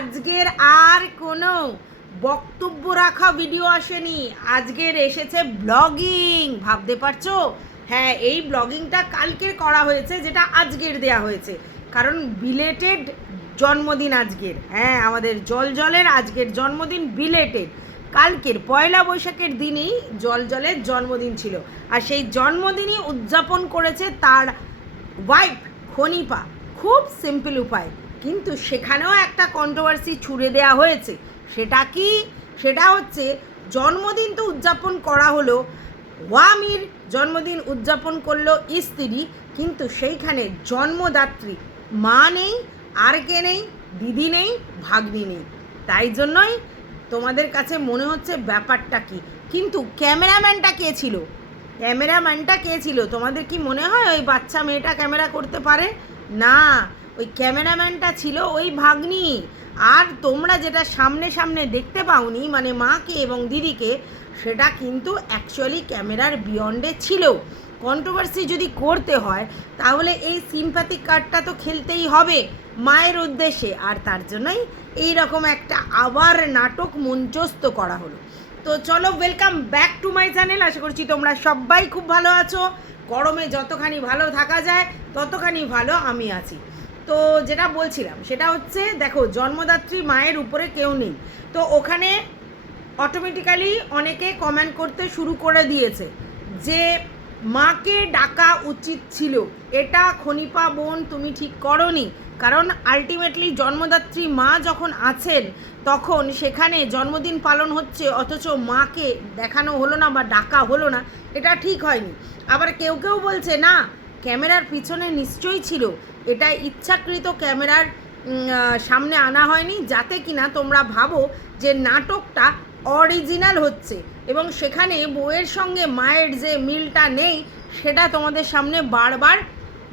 আজকের আর কোনো বক্তব্য রাখা ভিডিও আসেনি। আজকের এসেছে ব্লগিং ভাবতে পারছ? হ্যাঁ এই ব্লগিংটা কালকের করা হয়েছে, যেটা আজকের দেয়া হয়েছে। কারণ বিলেটেড জন্মদিন আজকের। হ্যাঁ আমাদের জল জলের আজকের জন্মদিন বিলেটেড কালকের পয়লা বৈশাখের দিনেই জল জলের জন্মদিন ছিল। আর সেই জন্মদিনই উদযাপন করেছে তার ওয়াইফ খনিপা। খুব সিম্পল উপায়। কিন্তু সেখানেও একটা কন্ট্রোভার্সি ছুড়ে দেওয়া হয়েছে। সেটা কি? সেটা হচ্ছে জন্মদিন তো উদযাপন করা হলো, ওয়ামির জন্মদিন উদযাপন করল স্ত্রী কিন্তু সেইখানে জন্মদাত্রী মা নেই, আর কে নেই, দিদি নেই, ভাগ্নি নেই। তাই জন্যই তোমাদের কাছে মনে হচ্ছে ব্যাপারটা কি? কিন্তু ক্যামেরাম্যানটা কে ছিল? ক্যামেরাম্যানটা কে ছিল? তোমাদের কি মনে হয় ওই বাচ্চা মেয়েটা ক্যামেরা করতে পারে? না। ওই ক্যামেরাম্যানটা ছিল ওই ভাগ্নি। আর তোমরা যেটা সামনে সামনে দেখতে পাওনি মানে মাকে এবং দিদিকে, সেটা কিন্তু অ্যাকচুয়ালি ক্যামেরার বিয়ন্ডে ছিল। কন্ট্রোভার্সি যদি করতে হয়, তাহলে এই সিম্প্যাথিক কার্ডটা তো খেলতেই হবে মায়ের উদ্দেশ্যে। আর তার জন্যই এই রকম একটা আবার নাটক মঞ্চস্থ করা হলো। তো চলো welcome back to my channel আশা করছি তোমরা সবাই খুব ভালো আছো। গরমে যতখানি ভালো থাকা যায়, ততখানি ভালো আমি আছি। তো যেটা বলছিলাম, সেটা হচ্ছে দেখো, জন্মদাত্রী মায়ের উপরে কেউ নেই। তো ওখানে অটোমেটিক্যালি অনেকে কমেন্ট করতে শুরু করে দিয়েছে যে, মাকে ডাকা উচিত ছিল। এটা খনিপা বোন তুমি ঠিক করনি। কারণ আলটিমেটলি জন্মদাত্রী মা যখন আছেন, তখন সেখানে জন্মদিন পালন হচ্ছে, অথচ মাকে দেখানো হলো না বা ডাকা হলো না, এটা ঠিক হয়নি। আবার কেউ কেউ বলছে, না ক্যামেরার পিছনে নিশ্চয়ই ছিল। এটা ইচ্ছাকৃত ক্যামেরার সামনে আনা হয়নি, যাতে কিনা তোমরা ভাবো যে নাটকটা অরিজিনাল হচ্ছে। এবং সেখানে বউয়ের সঙ্গে মায়ের যে মিলটা নেই, সেটা তোমাদের সামনে বারবার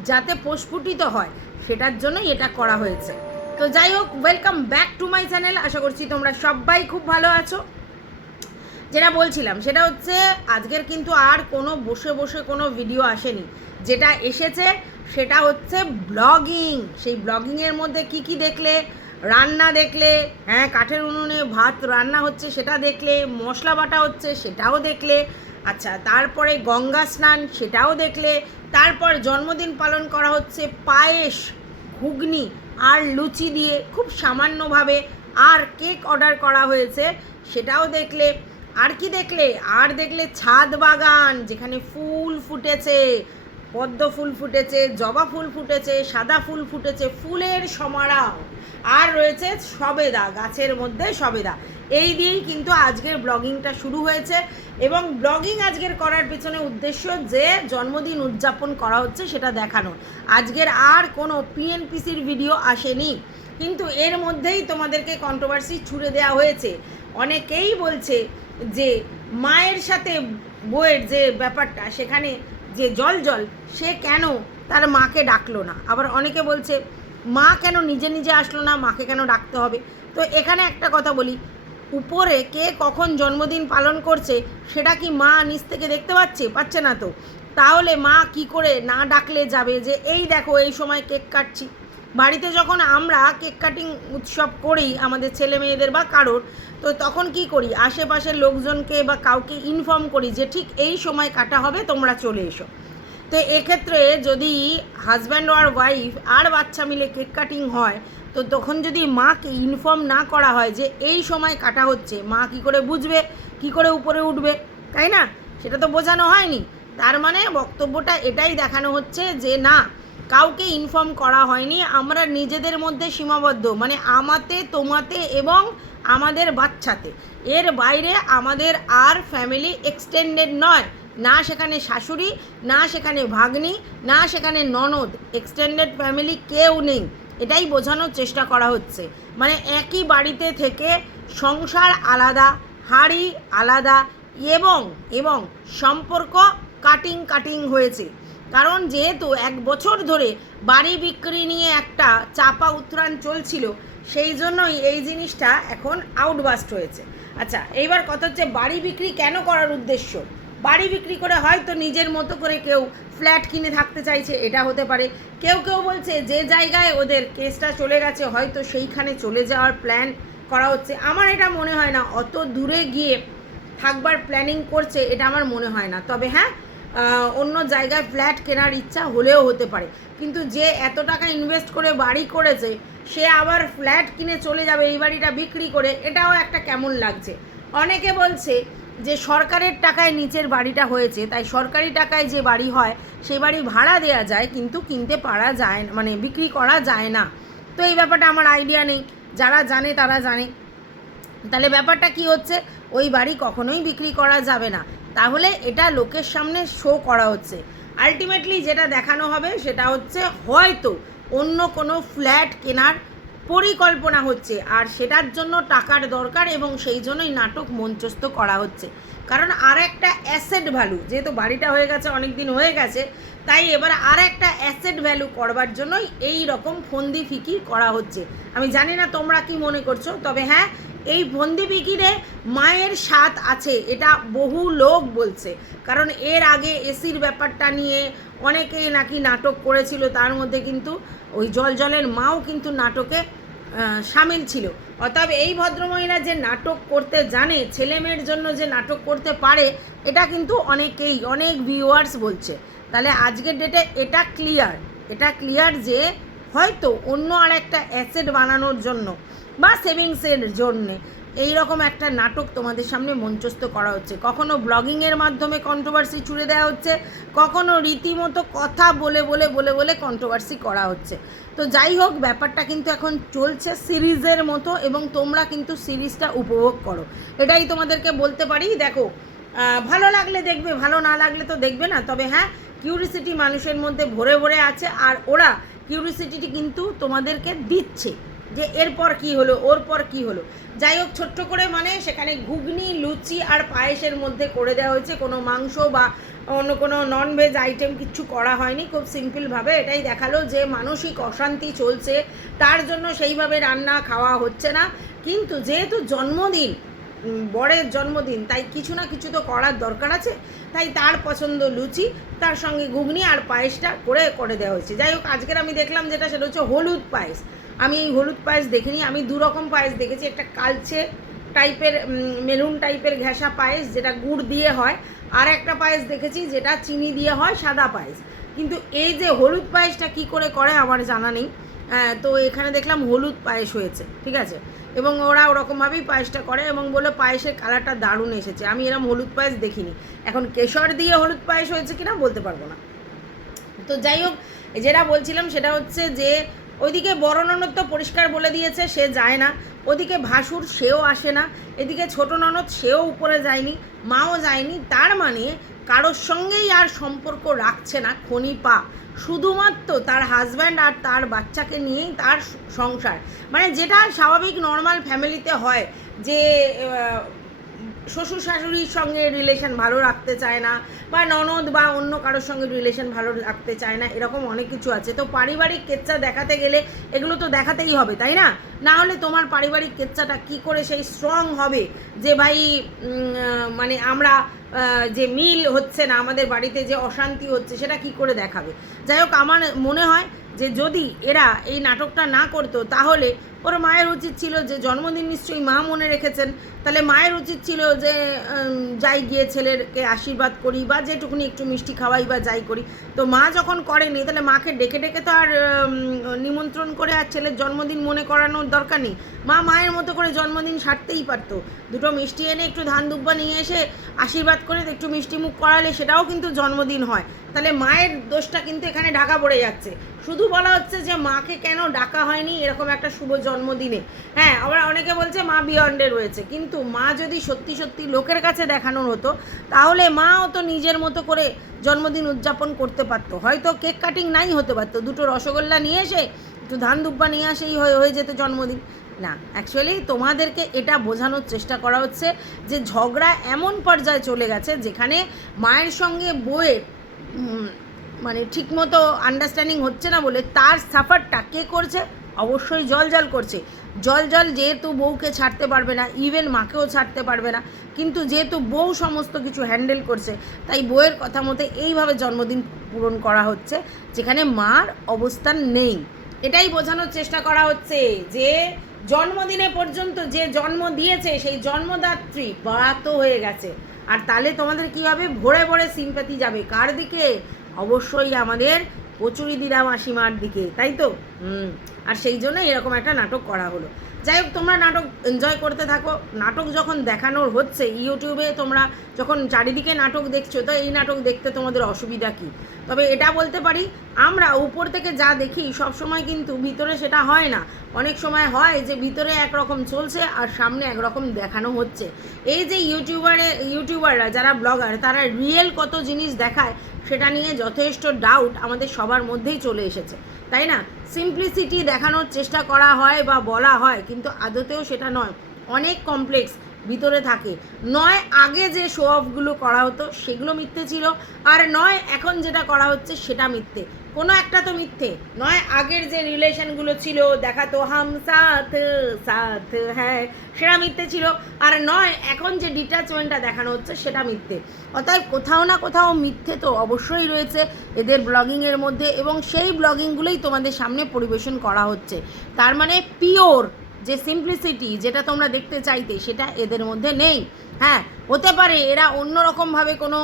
যাতে প্রস্ফুটিত হয়, সেটার জন্যই এটা করা হয়েছে। তো যাই হোক welcome back to my channel আশা করছি তোমরা সবাই খুব ভালো আছো। যেটা বলছিলাম, সেটা হচ্ছে, আজকের কিন্তু আর কোনো বসে বসে কোনো ভিডিও আসেনি। যেটা এসেছে সেটা হচ্ছে ব্লগিং। সেই ব্লগিংয়ের মধ্যে কি কি দেখলে? রান্না দেখলে হ্যাঁ কাঠের উনুনে ভাত রান্না হচ্ছে সেটা দেখলে, মশলা বাটা হচ্ছে সেটাও দেখলে আচ্ছা তারপরে গঙ্গা স্নান সেটাও দেখলে, তারপর জন্মদিন পালন করা হচ্ছে পায়েস, ঘুগনি আর লুচি দিয়ে খুব সামান্যভাবে আর কেক অর্ডার করা হয়েছে সেটাও দেখলে, আর কি দেখলে? আর দেখলে ছাদ বাগান যেখানে ফুল ফুটেছে পদ্ম ফুল ফুটেছে, জবা ফুল ফুটেছে, সাদা ফুল ফুটেছে, ফুলের সমারাও আর রয়েছে সবেদা, গাছের মধ্যে সবেদা। এই দিয়েই কিন্তু আজকের ব্লগিংটা শুরু হয়েছে এবং ব্লগিং আজকের করার পেছনে উদ্দেশ্য যে জন্মদিন উদযাপন করা হচ্ছে সেটা দেখানো আজকের আর কোনো পিএনপিসির ভিডিও আসেনি। কিন্তু এর মধ্যেই তোমাদেরকে কন্ট্রোভার্সি ছুড়ে দেওয়া হয়েছে। অনেকেই বলছে যে মায়ের সাথে বইয়ের যে ব্যাপারটা, সেখানে যে জল জল, সে কেন তার মাকে ডাকলো না? আবার অনেকে বলছে, মা কেন নিজে নিজে আসলো না? মাকে কেন ডাকতে হবে? তো এখানে একটা কথা বলি, উপরে কে কখন জন্মদিন পালন করছে, সেটা কি মা নিচ থেকে দেখতে পাচ্ছে? পাচ্ছে না তো। তাহলে মা কি করে না ডাকলে যাবে যে, এই দেখো, এই সময় কেক কাটছি। বাড়িতে যখন আমরা কেক কাটিং উৎসব করি, আমাদের ছেলে মেয়েদের বা কারোর, তো তখন কি করি? আশেপাশের লোকজনকে বা কাউকে ইনফর্ম করি যে, ঠিক এই সময় কাটা হবে, তোমরা চলে এসো। তো এক্ষেত্রে যদি হাজব্যান্ড আর ওয়াইফ আর বাচ্চা মিলে কেক কাটিং হয়, তো তখন যদি মাকে ইনফর্ম না করা হয় যে, এই সময় কাটা হচ্ছে, মা কি করে বুঝবে? কি করে উপরে উঠবে? তাই না? সেটা তো বোঝানো হয়নি। তার মানে বক্তব্যটা এটাই দেখানো হচ্ছে যে, না কাউকে ইনফর্ম করা হয়নি। আমরা নিজেদের মধ্যে সীমাবদ্ধ। মানে আমাতে, তোমাতে এবং আমাদের বাচ্চাতে। এর বাইরে আমাদের আর ফ্যামিলি এক্সটেন্ডেড নয়। না সেখানে শাশুড়ি, না সেখানে ভাগ্নি, না সেখানে ননদ। এক্সটেন্ডেড ফ্যামিলি কেউ নেই। এটাই বোঝানোর চেষ্টা করা হচ্ছে। মানে একই বাড়িতে থেকে সংসার আলাদা, হাড়ি আলাদা এবং এবং সম্পর্ক কাটিং কাটিং হয়েছে। কারণ যেহেতু এক বছর ধরে বাড়ি বিক্রি নিয়ে একটা চাপা উত্তরাণ চলছিল, সেই জন্যই এই জিনিসটা এখন আউটবাস্ট হয়েছে। আচ্ছা এইবার কথা হচ্ছে বাড়ি বিক্রি কেন করার উদ্দেশ্য? বাড়ি বিক্রি করে হয়তো নিজের মতো করে কেউ ফ্ল্যাট কিনে থাকতে চাইছে, এটা হতে পারে। কেউ কেউ বলছে যে জায়গায় ওদের কেসটা চলে গেছে, হয়তো সেইখানে চলে যাওয়ার প্ল্যান করা হচ্ছে। আমার এটা মনে হয় না, অত দূরে গিয়ে থাকবার প্ল্যানিং করছে, এটা আমার মনে হয় না। তবে হ্যাঁ অন্য জায়গায় ফ্ল্যাট কেনার ইচ্ছা হলেও হতে পারে। কিন্তু যে এত টাকা ইনভেস্ট করে বাড়ি করেছে, সে আবার ফ্ল্যাট কিনে চলে যাবে, এই বাড়িটা বিক্রি করে, এটাও একটা কেমন লাগছে? অনেকে বলছে যে সরকারের টাকায় নিচের বাড়িটা হয়েছে, তাই সরকারি টাকায় যে বাড়ি হয় সেই বাড়ি ভাড়া দেওয়া যায়, কিন্তু কিনতে পারা যায় মানে বিক্রি করা যায় না। তো এই ব্যাপারটা আমার আইডিয়া নেই, যারা জানে তারা জানে। তাহলে ব্যাপারটা কি হচ্ছে? ওই বাড়ি কখনোই বিক্রি করা যাবে না। তাহলে এটা লোকের সামনে শো করা হচ্ছে। আলটিমেটলি যেটা দেখানো হবে সেটা হচ্ছে হয়তো অন্য কোনো ফ্ল্যাট কেনার পরিকল্পনা হচ্ছে, আর সেটার জন্য টাকার দরকার এবং সেই জন্যই নাটক মঞ্চস্থ করা হচ্ছে। কারণ আর একটা অ্যাসেট ভ্যালু যেহেতু বাড়িটা হয়ে গেছে অনেক দিন হয়ে গেছে, তাই এবার আর একটা অ্যাসেট ভ্যালু করবার জন্যই এই রকম ফন্দি ফিকির করা হচ্ছে। আমি জানি না তোমরা কি মনে করছ, তবে হ্যাঁ এই বন্দি ফিকিরে মায়ের স্বাদ আছে, এটা বহু লোক বলছে। কারণ এর আগে এসির ব্যাপারটা নিয়ে অনেকেই নাকি নাটক করেছিল, তার মধ্যে কিন্তু ওই জল জলের মাও কিন্তু নাটকে সামিল ছিল। অতএব এই ভদ্রমহিলা যে নাটক করতে জানে ছেলেমেয়ের জন্য যে নাটক করতে পারে, এটা কিন্তু অনেকেই, অনেক ভিউয়ার্স বলছে। তাহলে আজকের ডেটে এটা ক্লিয়ার এটা ক্লিয়ার যে হয়তো অন্য আর একটা অ্যাসেট বানানোর জন্য বা সেভিংসের জন্যে। এই রকম একটা নাটক তোমাদের সামনে মঞ্চস্থ করা হচ্ছে। কখনো ব্লগিংয়ের মাধ্যমে কন্ট্রোভার্সি ছুড়ে দেওয়া হচ্ছে, কখনো রীতিমতো কথা বলে বলে বলে বলে কন্ট্রোভার্সি করা হচ্ছে। তো যাই হোক, ব্যাপারটা কিন্তু এখন চলছে সিরিজের মতো এবং তোমরা কিন্তু সিরিজটা উপভোগ করো। এটাই তোমাদেরকে বলতে পারি। দেখো ভালো লাগলে দেখবে, ভালো না লাগলে তো দেখবে না। তবে হ্যাঁ কিউরিসিটি মানুষের মধ্যে ভরে ভরে আছে আর ওরা কিউরিসিটিটি কিন্তু তোমাদেরকে দিচ্ছে। যে এরপর কি হলো ওর পর কি হলো। যাই হোক ছোট্ট করে মানে সেখানে ঘুগনি, লুচি আর পায়েসের মধ্যে করে দেওয়া হয়েছে। কোনো মাংস বা অন্য কোনো নন ভেজ আইটেম কিছু করা হয়নি। খুব সিম্পলভাবে এটাই দেখাল যে মানসিক অশান্তি চলছে। তার জন্য সেইভাবে রান্না খাওয়া হচ্ছে না। কিন্তু যেহেতু জন্মদিন বরের জন্মদিন, তাই কিছু না কিছু তো করার দরকার আছে। তাই তার পছন্দ লুচি, তার সঙ্গে ঘুগনি আর পায়েসটা করে করে দেওয়া হয়েছে। যাই হোক, আজকের আমি দেখলাম যেটা, সেটা হচ্ছে হলুদ পায়েস। আমি এই হলুদ পায়েস দেখিনি, আমি দু রকম পায়েস দেখেছি, একটা কালচে টাইপের মেলুন টাইপের ঘেঁষা পায়েস, যেটা গুড় দিয়ে হয়। আর একটা পায়েস দেখেছি, যেটা চিনি দিয়ে হয় সাদা পায়েস। কিন্তু এই যে হলুদ পায়েসটা কি করে করে, আমার জানা নেই। হ্যাঁ, তো এখানে দেখলাম হলুদ পায়েস হয়েছে ঠিক আছে? এবং ওরা ওরকমভাবেই পায়েসটা করে এবং বলে পায়েসের কালারটা দারুণ এসেছে। আমি এরকম হলুদ পায়েস দেখিনি। এখন কেশর দিয়ে হলুদ পায়েস হয়েছে কিনা বলতে পারব না। তো যাই হোক যেটা বলছিলাম সেটা হচ্ছে যে ওইদিকে বড় ননদ তো পরিষ্কার বলে দিয়েছে সে যায় না। ওদিকে ভাসুর সেও আসে না। এদিকে ছোট ননদ সেও উপরে যায়নি মাও যায়নি। তার মানে কারোর সঙ্গেই আর সম্পর্ক রাখছে না খনি পা শুধুমাত্র তার হাজব্যান্ড আর তার বাচ্চাকে নিয়েই তার সংসার। মানে যেটা স্বাভাবিক নর্মাল ফ্যামিলিতে হয় যে শ্বশুর শাশুড়ির সঙ্গে রিলেশন ভালো রাখতে চায় না বা ননদ বা অন্য কারোর সঙ্গে রিলেশন ভালো রাখতে চায় না, এরকম অনেক কিছু আছে। তো পারিবারিক কেচ্চা দেখাতে গেলে এগুলো তো দেখাতেই হবে, তাই না? না হলে তোমার পারিবারিক কেচ্চাটা কি করে সেই স্ট্রং হবে যে ভাই মানে আমরা যে মিল হচ্ছে না, আমাদের বাড়িতে যে অশান্তি হচ্ছে, সেটা কি করে দেখাবে? যাই হোক, আমার মনে হয় যে যদি এরা এই নাটকটা না করতো, তাহলে ওর মায়ের উচিত ছিল যে জন্মদিন নিশ্চয়ই মা মনে রেখেছেন। তাহলে মায়ের উচিত ছিল যে যাই গিয়ে ছেলেরকে আশীর্বাদ করি বা যেটুকুনি একটু মিষ্টি খাওয়াই বা যাই করি। তো মা যখন করেনি, তাহলে মাকে ডেকে ডেকে তো আর নিমন্ত্রণ করে আর ছেলের জন্মদিন মনে করানোর দরকার নেই। মা মায়ের মতো করে জন্মদিন সারতেই পারতো। দুটো মিষ্টি এনে একটু ধান দুব্বা নিয়ে এসে আশীর্বাদ করে একটু মিষ্টি মুখ করালে সেটাও কিন্তু জন্মদিন হয়। তাহলে মায়ের দোষটা কিন্তু এখানে ঢাকা পড়ে যাচ্ছে। শুধু বলা হচ্ছে যে মাকে কেন ডাকা হয়নি, এরকম একটা শুভ জন্মদিনে। হ্যাঁ আবার অনেকে বলছে মা বিয়ন্ডে রয়েছে, কিন্তু মা যদি সত্যি সত্যি লোকের কাছে দেখানো হতো, তাহলে মাও তো নিজের মতো করে জন্মদিন উদযাপন করতে পারতো। হয়তো কেক কাটিং নাই হতে পারতো, দুটো রসগোল্লা নিয়ে এসে, একটু ধান দুব্বা নিয়ে আসেই হয়ে যেত জন্মদিন। না অ্যাকচুয়ালি তোমাদেরকে এটা বোঝানোর চেষ্টা করা হচ্ছে যে ঝগড়া এমন পর্যায়ে চলে গেছে যেখানে মায়ের সঙ্গে বইয়ের মানে ঠিকমতো আন্ডারস্ট্যান্ডিং হচ্ছে না বলে তার সাফারটা কে করছে? অবশ্যই জল জল করছে। জল জল যেহেতু বউকে ছাড়তে পারবে না ইভেন মাকেও ছাড়তে পারবে না, কিন্তু যেহেতু বউ সমস্ত কিছু হ্যান্ডেল করছে, তাই বউয়ের কথা মতো এইভাবে জন্মদিন পূরণ করা হচ্ছে, যেখানে মার অবস্থান নেই। এটাই বোঝানোর চেষ্টা করা হচ্ছে যে জন্মদিনে পর্যন্ত যে জন্ম দিয়েছে, সেই জন্মদাত্রী বারাত হয়ে গেছে। আর তাহলে তোমাদের কি হবে? ভরে ভরে সিম্পাতি যাবে। কার দিকে? অবশ্যই আমাদের কচুরি দিরা মাসিমার দিকে, তাই তো? হুম, আর সেই জন্য এরকম একটা নাটক করা হলো। যাই হোক, তোমরা নাটক এনজয় করতে থাকো। নাটক যখন দেখানোর হচ্ছে, ইউটিউবে তোমরা যখন চারিদিকে নাটক দেখছ, তো এই নাটক দেখতে তোমাদের অসুবিধা কী? তবে এটা বলতে পারি, আমরা উপর থেকে যা দেখি, সব সময় কিন্তু ভিতরে সেটা হয় না। অনেক সময় হয় যে ভিতরে একরকম চলছে আর সামনে একরকম দেখানো হচ্ছে। এই যে ইউটিউবারে, ইউটিউবাররা, যারা ব্লগার, তারা রিয়েল কত জিনিস দেখায় সেটা নিয়ে যথেষ্ট ডাউট আমাদের সবার মধ্যেই চলে এসেছে, তাই না? সিম্পলিসিটি দেখানোর চেষ্টা করা হয় বা বলা হয়, কিন্তু আদতেও সেটা নয়। অনেক কমপ্লেক্স ভিতরে থাকে। নয়, আগে যে শো অফগুলো করা হতো, সেগুলো মিথ্যে ছিল, আর নয়, এখন যেটা করা হচ্ছে সেটা মিথ্যে। কোনো একটা তো মিথ্যে। নয়, আগের যে রিলেশনগুলো ছিল দেখাতো হাম সাথ সাথ হ্যাঁ সেটা মিথ্যে ছিল। আর নয়, এখন যে ডিট্যাচমেন্টটা দেখানো হচ্ছে, সেটা মিথ্যে। অতএব কোথাও না কোথাও মিথ্যে তো অবশ্যই রয়েছে এদের ব্লগিংয়ের মধ্যে এবং সেই ব্লগিংগুলোই তোমাদের সামনে পরিবেশন করা হচ্ছে। তার মানে পিওর যে সিম্পলিসিটি যেটা তোমরা দেখতে চাইতে, সেটা এদের মধ্যে নেই। হ্যাঁ হতে পারে এরা অন্য অন্যরকমভাবে কোনো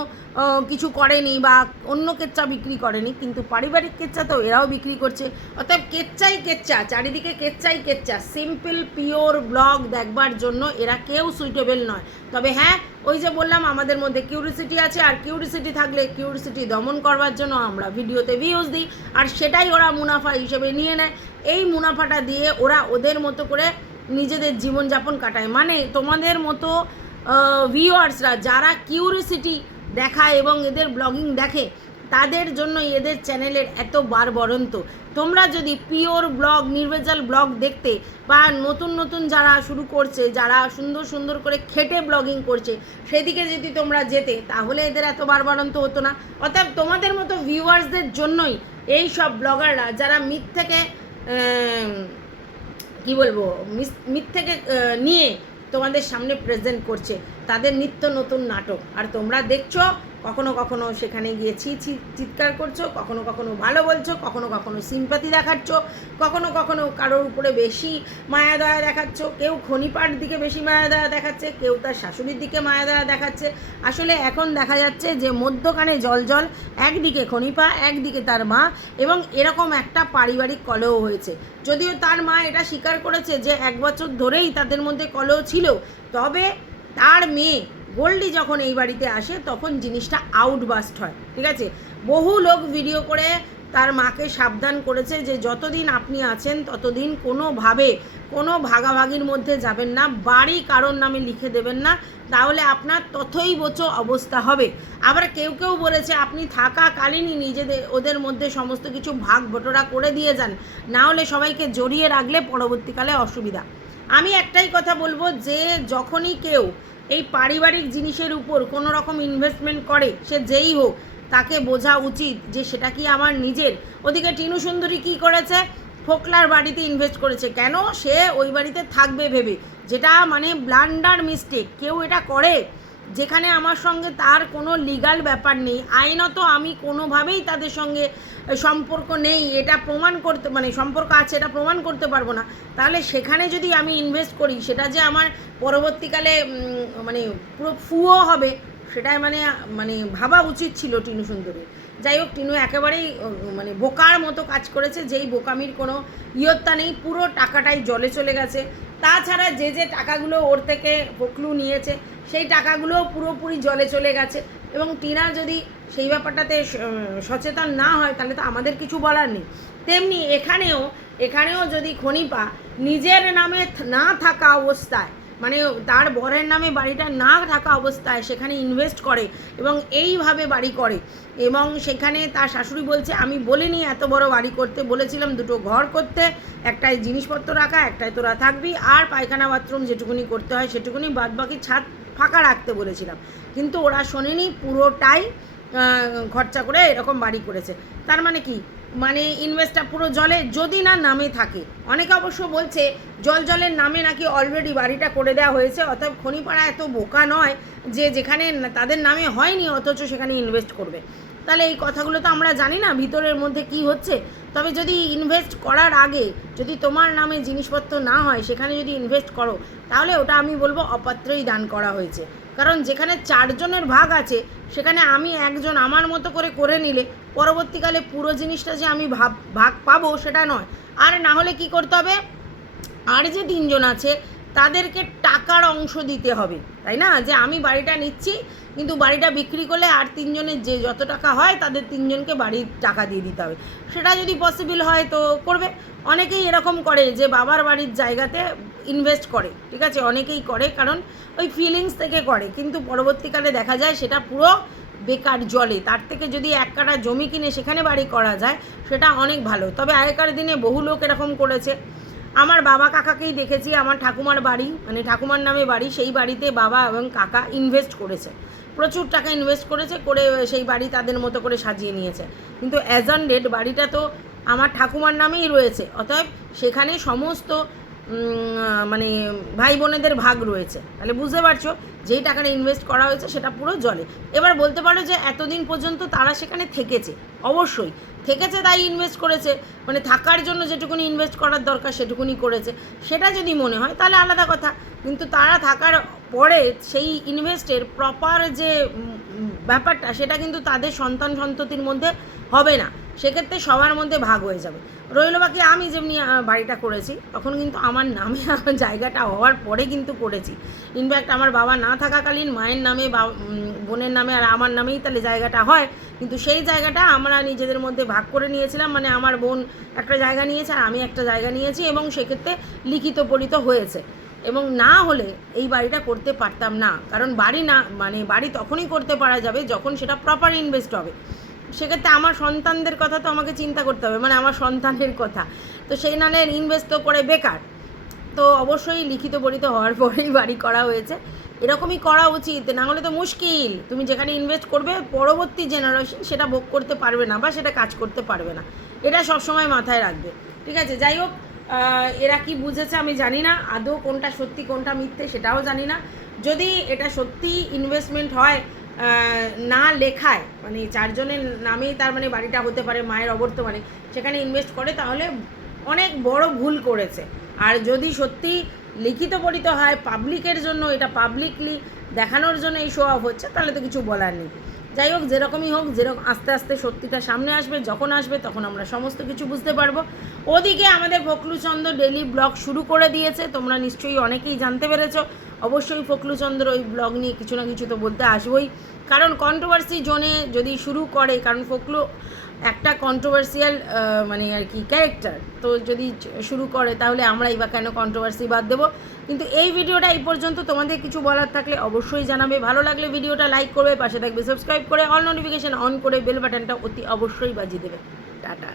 কিছু করেনি বা অন্য কেচ্চা বিক্রি করেনি, কিন্তু পারিবারিক কেচ্চা তো এরাও বিক্রি করছে। অর্থাৎ কেচ্চাই কেচ্চা, চারিদিকে কেচ্চাই কেচ্চা সিম্পল পিওর ব্লগ দেখবার জন্য এরা কেউ সুইটেবল নয়। তবে হ্যাঁ ওই যে বললাম, আমাদের মধ্যে কিউরিসিটি আছে, আর কিউরিসিটি থাকলে কিউরিসিটি দমন করবার জন্য আমরা ভিডিওতে ভিউজ দিই, আর সেটাই ওরা মুনাফা হিসেবে নিয়ে নেয়। এই মুনাফাটা দিয়ে ওরা ওদের মতো করে নিজেদের জীবনযাপন কাটায়। মানে তোমাদের মতো ভিউয়ার্সরা যারা কিউরিসিটি দেখায় এবং এদের ব্লগিং দেখে, তাদের জন্য এদের চ্যানেলের এত বার বরন্ত। তোমরা যদি পিওর ব্লগ নির্ভেজাল ব্লগ দেখতে বা নতুন নতুন যারা শুরু করছে, যারা সুন্দর সুন্দর করে খেটে ব্লগিং করছে, সেদিকে যদি তোমরা যেতে, তাহলে এদের এত বার বরন্ত হতো না। অর্থাৎ তোমাদের মতো ভিউয়ার্সদের জন্যই এই সব ব্লগাররা যারা মিথ থেকে কি বলব, মিথ থেকে নিয়ে তোমাদের সামনে প্রেজেন্ট করছে। তাদের নিত্য নতুন নাটক। আর তোমরা দেখছ, কখনো কখনো সেখানে গিয়ে ছি ছি, চিৎকার করছ, কখনো কখনো ভালো বলছো, কখনো কখনো সিম্পাতি দেখাচ্ছ, কখনো কখনো কারোর উপরে বেশি মায়া দয়া দেখাচ্ছ, কেউ খনিপার দিকে বেশি মায়া দয়া দেখাচ্ছে, কেউ তার শাশুড়ির দিকে মায়া দয়া দেখাচ্ছে। আসলে এখন দেখা যাচ্ছে যে মধ্যখানে জল জল, একদিকে খনিপা, একদিকে তার মা এবং এরকম একটা পারিবারিক কলহ হয়েছে। যদিও তার মা এটা স্বীকার করেছে যে এক বছর ধরেই তাদের মধ্যে কলহ ছিল, তবে তার মেয়ে গোল্ডি যখন এই বাড়িতে আসে, তখন জিনিসটা আউটবাস্ট হয়, ঠিক আছে? বহু লোক ভিডিও করে তার মাকে সাবধান করেছে যে যতদিন আপনি আছেন, ততদিন কোনোভাবে কোনো ভাগাভাগির মধ্যে যাবেন না, বাড়ি কারোর নামে লিখে দেবেন না, তাহলে আপনার তথই বোচো অবস্থা হবে। আবার কেউ কেউ বলেছে, আপনি থাকাকালীনই নিজেদের, ওদের মধ্যে সমস্ত কিছু ভাগ বটোরা করে দিয়ে যান। না হলে সবাইকে জড়িয়ে রাখলে পরবর্তীকালে অসুবিধা। আমি একটাই কথা বলব যে যখনই কেউ এই পারিবারিক জিনিসের উপর কোনো রকম ইনভেস্টমেন্ট করে, সে যেই হোক, তাকে বোঝা উচিত যে সেটা কি আমার নিজের। ওদিকে টিনু সুন্দরী কী করেছে? ফোকলার বাড়িতে ইনভেস্ট করেছে। কেন? সে ওই বাড়িতে থাকবে ভেবে। যেটা মানে ব্লান্ডার মিস্টেক কেউ এটা করে? যেখানে আমার সঙ্গে তার কোনো লিগাল ব্যাপার নেই, আইনত আমি কোনোভাবেই তাদের সঙ্গে সম্পর্ক নেই, এটা প্রমাণ করতে মানে সম্পর্ক আছে এটা প্রমাণ করতে পারব না। তাহলে সেখানে যদি আমি ইনভেস্ট করি, সেটা যে আমার পরবর্তীকালে মানে পুরো ফুয়ো হবে, সেটাই মানে মানে ভাবা উচিত ছিল টিনু সুন্দরী যাই হোক, টিনু একেবারেই মানে বোকার মতো কাজ করেছে, যেই বোকামির কোনো ইয়ত্তা নেই, পুরো টাকাটাই জলে চলে গেছে। তাছাড়া যে যে টাকাগুলো ওর থেকে পকলু নিয়েছে সেই টাকাগুলো পুরোপুরি জলে চলে গেছে। এবং টিনা যদি সেই ব্যাপারটাতে সচেতন না হয়, তাহলে তো আমাদের কিছু বলার নেই। তেমনি এখানেও এখানেও যদি খনিপা নিজের নামে না থাকা অবস্থায় মানে তার বরের নামে বাড়িটা না থাকা অবস্থায় সেখানে ইনভেস্ট করে এবং এইভাবে বাড়ি করে এবং সেখানে তার শাশুড়ি বলছে, আমি বলিনি এত বড় বাড়ি করতে, বলেছিলাম দুটো ঘর করতে, একটাই জিনিসপত্র রাখা, একটাই তোরা থাকবি, আর পায়খানা বাথরুম যেটুকুনি করতে হয় সেটুকুনি বাদ বাকি ছাদ ফাঁকা রাখতে বলেছিলাম। কিন্তু ওরা শোনেনি, পুরোটাই খরচা করে এরকম বাড়ি করেছে। তার মানে কি? মানে ইনভেস্টটা পুরো জলে যদি না নামে থাকে। অনেকে অবশ্য বলছে জল জলের নামে নাকি অলরেডি বাড়িটা করে দেওয়া হয়েছে অতএব খনিপাড়া এত বোকা নয় যে যেখানে তাদের নামে হয়নি, অথচ সেখানে ইনভেস্ট করবে। তাহলে এই কথাগুলো তো আমরা জানি না ভিতরের মধ্যে কি হচ্ছে। তবে যদি ইনভেস্ট করার আগে যদি তোমার নামে জিনিসপত্র না হয়, সেখানে যদি ইনভেস্ট করো, তাহলে ওটা আমি বলব অপাত্রেই দান করা হয়েছে। কারণ যেখানে চারজনের ভাগ আছে, সেখানে আমি একজন আমার মতো করে করে নিলে পরবর্তীকালে পুরো জিনিসটা যে আমি ভাব, ভাগ পাবো সেটা নয়। আর না হলে কি করতে হবে? আর যে তিনজন আছে তাদেরকে টাকার অংশ দিতে হবে, তাই না? যে আমি বাড়িটা নিচ্ছি, কিন্তু বাড়িটা বিক্রি করলে আর তিনজনের যে যত টাকা হয়, তাদের তিনজনকে বাড়ির টাকা দিয়ে দিতে হবে। সেটা যদি পসিবল হয় তো করবে। অনেকেই এরকম করে যে বাবার বাড়ির জায়গাতে ইনভেস্ট করে, ঠিক আছে? অনেকেই করে, কারণ ওই ফিলিংস থেকে করে। কিন্তু পরবর্তীকালে দেখা যায় সেটা পুরো বেকার জলে। তার থেকে যদি এক কাটা জমি কিনে সেখানে বাড়ি করা যায়, সেটা অনেক ভালো। তবে আগেকার দিনে বহু লোক এরকম করেছে। আমার বাবা কাকাকেই দেখেছি, আমার ঠাকুমার বাড়ি মানে ঠাকুমার নামে বাড়ি, সেই বাড়িতে বাবা এবং কাকা ইনভেস্ট করেছে। প্রচুর টাকা ইনভেস্ট করেছে, করে সেই বাড়ি তাদের মতো করে সাজিয়ে নিয়েছে। কিন্তু অ্যাজ অন ডেট বাড়িটা তো আমার ঠাকুমার নামেই রয়েছে, অতএব সেখানে সমস্ত মানে ভাই বোনেদের ভাগ রয়েছে। তাহলে বুঝতে পারছ, যেই টাকাটা ইনভেস্ট করা হয়েছে সেটা পুরো জলে। এবার বলতে পারো যে এতদিন পর্যন্ত তারা সেখানে থেকেছে, অবশ্যই। থেকেছে তাই ইনভেস্ট করেছে মানে থাকার জন্য যেটুকুনি ইনভেস্ট করার দরকার সেটুকুনি করেছে। সেটা যদি মনে হয় তাহলে আলাদা কথা। কিন্তু তারা থাকার পরে সেই ইনভেস্টের প্রপার যে ব্যাপারটা, সেটা কিন্তু তাদের সন্তান সন্ততির মধ্যে হবে না। সেক্ষেত্রে সবার মধ্যে ভাগ হয়ে যাবে। রইল বাকি, আমি যেমনি বাড়িটা করেছি, তখন কিন্তু আমার নামে জায়গাটা হওয়ার পরে কিন্তু করেছি। ইনফ্যাক্ট আমার বাবা না থাকাকালীন মায়ের নামে বা বোনের নামে আর আমার নামেই তাহলে জায়গাটা হয়। কিন্তু সেই জায়গাটা আমরা নিজেদের মধ্যে ভাগ করে নিয়েছিলাম। মানে আমার বোন একটা জায়গা নিয়েছে আর আমি একটা জায়গা নিয়েছি এবং সেক্ষেত্রে লিখিত পরিত হয়েছে। এবং না হলে এই বাড়িটা করতে পারতাম না। কারণ বাড়ি না মানে বাড়ি তখনই করতে পারা যাবে যখন সেটা প্রপার ইনভেস্ট হবে। সেক্ষেত্রে আমার সন্তানদের কথা তো আমাকে চিন্তা করতে হবে মানে আমার সন্তানের কথা। তো সেই নালে ইনভেস্ট তো করে বেকার। তো অবশ্যই লিখিত পরিত হওয়ার পরেই বাড়ি করা হয়েছে। এরকমই করা উচিত, না হলে তো মুশকিল। তুমি যেখানে ইনভেস্ট করবে, পরবর্তী জেনারেশন সেটা ভোগ করতে পারবে না বা সেটা কাজ করতে পারবে না। এটা সবসময় মাথায় রাখবে। ঠিক আছে? যাই হোক এরা কি বুঝেছে আমি জানি না। আদৌ কোনটা সত্যি, কোনটা মিথ্যে সেটাও জানি না। যদি এটা সত্যি ইনভেস্টমেন্ট হয় না লেখায় মানে চারজনের নামেই তার মানে বাড়িটা হতে পারে, মায়ের অবর্তমানে সেখানে ইনভেস্ট করে, তাহলে অনেক বড় ভুল করেছে। আর যদি সত্যি লিখিত পরিত হয় পাবলিকের জন্য এটা পাবলিকলি দেখানোর জন্য এই শো অফ হচ্ছে, তাহলে তো কিছু বলার নেই। যাই হোক, যেরকমই হোক, যেরকম আস্তে আস্তে সত্যিটা সামনে আসবে, যখন আসবে, তখন আমরা সমস্ত কিছু বুঝতে পারব। ওদিকে আমাদের ফকলুচন্দ্র ডেলি ব্লগ শুরু করে দিয়েছে, তোমরা নিশ্চয়ই অনেকেই জানতে পেরেছ। অবশ্যই ফকলুচন্দ্র ওই ব্লগ নিয়ে কিছু না কিছু তো বলতে আসবোই। কারণ কন্ট্রোভার্সি জোনে যদি শুরু করে, কারণ ফকলু একটা কন্ট্রোভার্সিয়াল মানে আর কি ক্যারেক্টার তো যদি শুরু করে তাহলে আমরাই বা কেন কন্ট্রোভার্সি বাদ দেবো? কিন্তু এই ভিডিওটা এই পর্যন্ত। তোমাদের কিছু বলার থাকলে অবশ্যই জানাবে। ভালো লাগলে ভিডিওটা লাইক করবে, পাশে থাকবে সাবস্ক্রাইব করে অল নোটিফিকেশান অন করে বেল বাটনটা অতি অবশ্যই বাজিয়ে দেবে। টাটা।